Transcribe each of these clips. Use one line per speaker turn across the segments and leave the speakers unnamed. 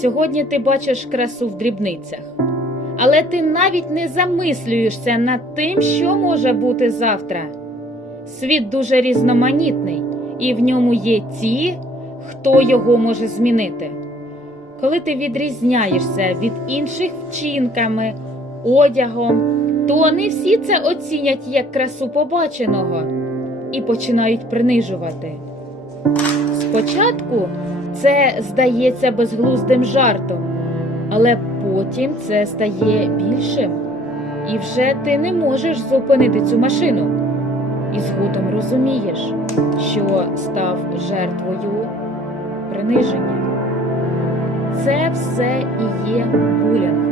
Сьогодні ти бачиш красу в дрібницях, але ти навіть не замислюєшся над тим, що може бути завтра. Світ дуже різноманітний, і в ньому є ті, хто його може змінити. Коли ти відрізняєшся від інших вчинками, одягом, то не всі це оцінять як красу побаченого і починають принижувати. Спочатку це здається безглуздим жартом, але потім це стає більшим, і вже ти не можеш зупинити цю машину. І згодом розумієш, що став жертвою приниження. Це все і є булінг.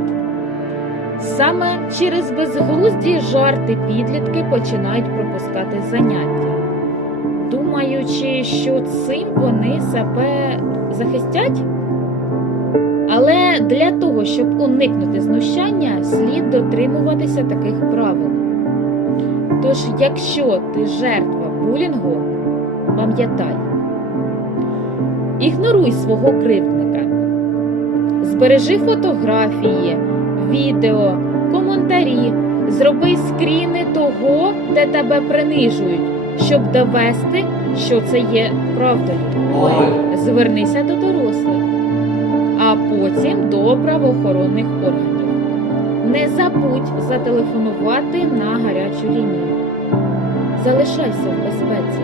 Саме через безглузді жарти підлітки починають пропускати заняття, думаючи, що цим вони себе захистять. Але для того, щоб уникнути знущання, слід дотримуватися таких правил. Тож, якщо ти жертва булінгу, пам'ятай, ігноруй свого кривдника, збережи фотографії, відео, коментарі, зроби скріни того, де тебе принижують, щоб довести, що це є правдою. Звернися до дорослих, а потім до правоохоронних органів. Не забудь зателефонувати на гарячу лінію. Залишайся в безпеці.